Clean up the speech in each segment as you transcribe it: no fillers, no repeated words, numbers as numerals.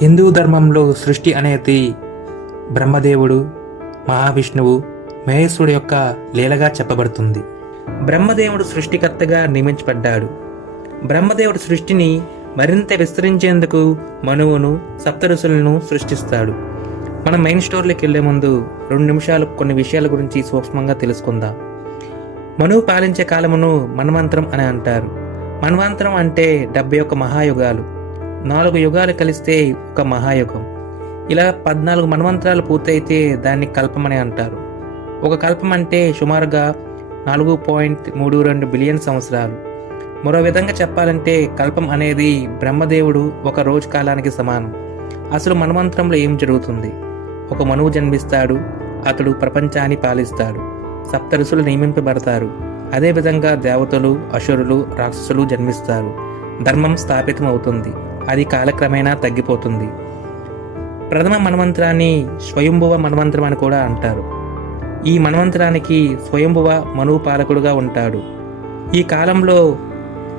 హిందూ ధర్మంలో సృష్టి అనేది బ్రహ్మదేవుడు, మహావిష్ణువు, మహేశ్వరుడు యొక్క లీలగా చెప్పబడుతుంది. బ్రహ్మదేవుడు సృష్టికర్తగా నియమించబడ్డాడు. బ్రహ్మదేవుడు సృష్టిని మరింత విస్తరించేందుకు మనువును, సప్తఋషులను సృష్టిస్తాడు. మనం మెయిన్ స్టోరీలోకి వెళ్లే ముందు 2 నిమిషాలు కొన్ని విషయాల గురించి సూక్ష్మంగా తెలుసుకుందాం. మనువు పాలించే కాలమును మన్వంతరం అని అంటారు. మన్వంతరం అంటే 71 మహాయుగాలు. 4 యుగాలు కలిస్తే ఒక మహాయుగం. ఇలా 14 మన్వంతరాలు పూర్తయితే దాన్ని కల్పమని అంటారు. ఒక కల్పం అంటే సుమారుగా 4.32 బిలియన్ సంవత్సరాలు. మరో విధంగా చెప్పాలంటే కల్పం అనేది బ్రహ్మదేవుడు ఒక రోజు కాలానికి సమానం. అసలు మన్వంతరంలో ఏం జరుగుతుంది? ఒక మనువు జన్మిస్తాడు. అతడు ప్రపంచాన్ని పాలిస్తాడు. సప్తఋషులు నియమింపబడతారు. అదేవిధంగా దేవతలు, అసురులు, రాక్షసులు జన్మిస్తారు. ధర్మం స్థాపితం అవుతుంది. అది కాలక్రమేణా తగ్గిపోతుంది. ప్రథమ మన్వంతరాన్ని స్వయంభువ మన్వంతరం అని కూడా అంటారు. ఈ మన్వంతరానికి స్వయంభువ మనువు పాలకుడుగా ఉంటాడు. ఈ కాలంలో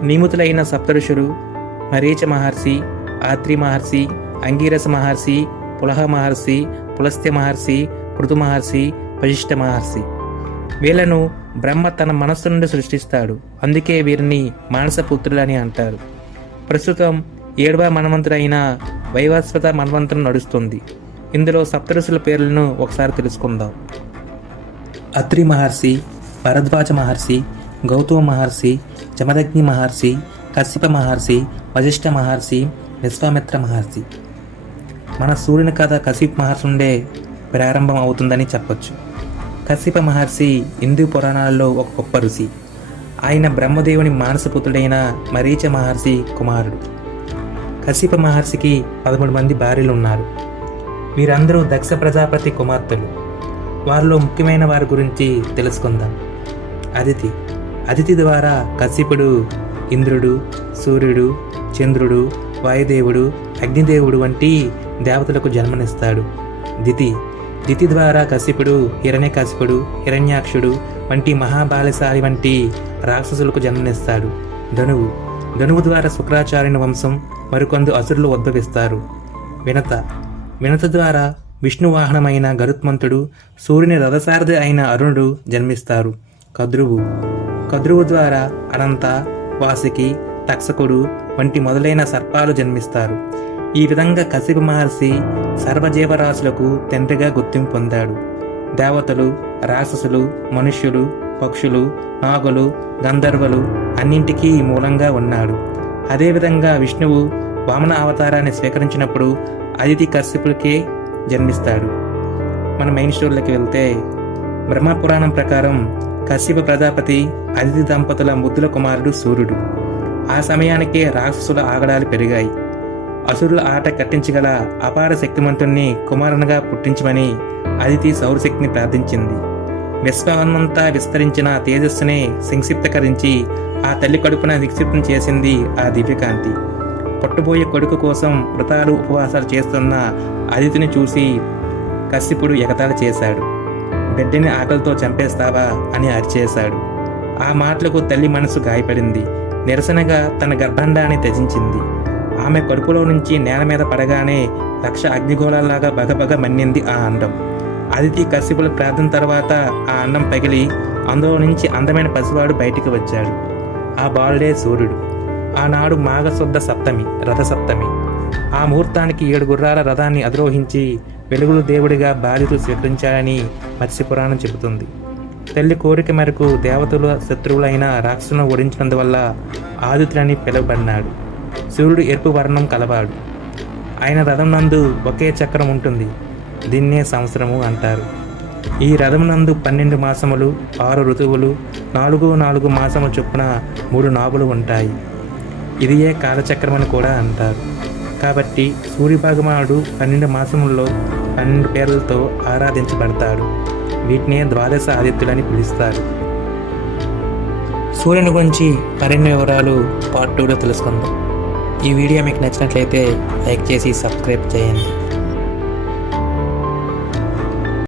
నియమితులైన సప్తఋషులు మరీచ మహర్షి, ఆత్రి మహర్షి, అంగీరస మహర్షి, పులహ మహర్షి, పులస్త్య మహర్షి, పృథు మహర్షి, వశిష్ఠ మహర్షి. వీళ్లను బ్రహ్మ తన మనస్సు నుండి సృష్టిస్తాడు. అందుకే వీరిని మానసపుత్రులని అంటారు. ప్రస్తుతం 7వ మన్వంతరైన వైవస్వత మన్వంతరం నడుస్తుంది. ఇందులో సప్తఋషుల పేర్లను ఒకసారి తెలుసుకుందాం. అత్రి మహర్షి, భరద్వాజ మహర్షి, గౌతమ మహర్షి, జమదగ్ని మహర్షి, కశ్యప మహర్షి, వశిష్ఠ మహర్షి, విశ్వామిత్ర మహర్షి. మన సూర్యుని కథ కశ్యప మహర్షి నుండే ప్రారంభం అవుతుందని చెప్పొచ్చు. కశ్యప మహర్షి హిందూ పురాణాలలో ఒక గొప్ప ఋషి. ఆయన బ్రహ్మదేవుని మానసపుత్రుడైన మరీచ మహర్షి కుమారుడు. కశ్యప మహర్షికి 13 మంది భార్యలు ఉన్నారు. వీరందరూ దక్ష ప్రజాపతి కుమార్తెలు. వారిలో ముఖ్యమైన వారి గురించి తెలుసుకుందాం. అదితి. అదితి ద్వారా కశ్యపుడు ఇంద్రుడు, సూర్యుడు, చంద్రుడు, వాయుదేవుడు, అగ్నిదేవుడు వంటి దేవతలకు జన్మనిస్తాడు. దితి. దితి ద్వారా కశ్యపుడు హిరణ్యకశిపుడు, హిరణ్యాక్షుడు వంటి మహాబాలశాలి వంటి రాక్షసులకు జన్మనిస్తాడు. ధనువు. ధనువు ద్వారా శుక్రాచార్యుని వంశం మరికొందరు అసురులు ఉద్భవిస్తారు. వినత. వినత ద్వారా విష్ణువాహనమైన గరుత్మంతుడు, సూర్యుని రథసారథి అయిన అరుణుడు జన్మిస్తారు. కద్రువు. కద్రువు ద్వారా అనంత, వాసుకి, తక్షకుడు వంటి మొదలైన సర్పాలు జన్మిస్తారు. ఈ విధంగా కశ్యప మహర్షి సర్వజీవరాశులకు తండ్రిగా గుర్తింపు పొందాడు. దేవతలు, రాక్షసులు, మనుష్యులు, పక్షులు, నాగులు, గంధర్వులు అన్నింటికీ మూలంగా ఉన్నాడు. అదేవిధంగా విష్ణువు వామన అవతారాన్ని స్వీకరించినప్పుడు అదితి కశ్యపులకే జన్మిస్తాడు. మన మెయిన్ స్టోరీలోకి వెళ్తే బ్రహ్మపురాణం ప్రకారం కశ్యప ప్రజాపతి అదితి దంపతుల ముద్దుల కుమారుడు సూర్యుడు. ఆ సమయానికే రాక్షసుల ఆగడాలు పెరిగాయి. అసురుల ఆట కట్టించగల అపార శక్తిమంతుణ్ణి కుమారునిగా పుట్టించమని అదితి సౌరశక్తిని ప్రార్థించింది. విశ్వమంతా విస్తరించిన తేజస్సునే సంక్షిప్తకరించి ఆ తల్లి కడుపున నిక్షిప్తం చేసింది ఆ దివ్యకాంతి. పుట్టబోయే కొడుకు కోసం వ్రతాలు, ఉపవాసాలు చేస్తున్న అదితిని చూసి కశ్యపుడు ఎగతాళి చేశాడు. బిడ్డని ఆకలితో చంపేస్తావా అని అరిచేశాడు. ఆ మాటలకు తల్లి మనసు గాయపడింది. నిరసనగా తన గర్భాండాన్ని త్యజించింది. ఆమె కడుపులో నుంచి నేల మీద పడగానే 1,00,000 అగ్నిగోళాల్లాగా బగబగ మన్నింది ఆ అండం. అదితి కశ్యపుల ప్రార్థన తర్వాత ఆ అండం పగిలి అందులో నుంచి అందమైన పసివాడు బయటికి వచ్చాడు. ఆ బాలుడే సూర్యుడు. ఆనాడు మాఘశుద్ధ సప్తమి, రథసప్తమి. ఆ ముహూర్తానికి 7 గుర్రాల రథాన్ని అధిరోహించి వెలుగులు దేవుడిగా బాధితులు స్వీకరించాడని మత్స్యపురాణం చెబుతుంది. తల్లి కోరిక మేరకు దేవతలు శత్రువులైన రాక్షసులను ఓడించినందువల్ల ఆదిత్యులని పిలువబడినాడు. సూర్యుడు ఎరుపు వర్ణం కలవాడు. ఆయన రథం నందు ఒకే చక్రం ఉంటుంది. దీన్నే సంవత్సరము అంటారు. ఈ రథం నందు 12 మాసములు, 6 ఋతువులు, 4 మాసముల చొప్పున 3 నాగులు ఉంటాయి. ఇదియే కాలచక్రం అని కూడా అంటారు. కాబట్టి సూర్యభగవానుడు 12 మాసములలో 12 పేర్లతో ఆరాధించబడతాడు. వీటినే ద్వాదశ ఆదిత్యులని పిలుస్తారు. సూర్యుని గురించి మరిన్ని వివరాలు పార్ట్ 2లో తెలుసుకుందాం. ఈ వీడియో మీకు నచ్చినట్లయితే లైక్ చేసి సబ్స్క్రైబ్ చేయండి.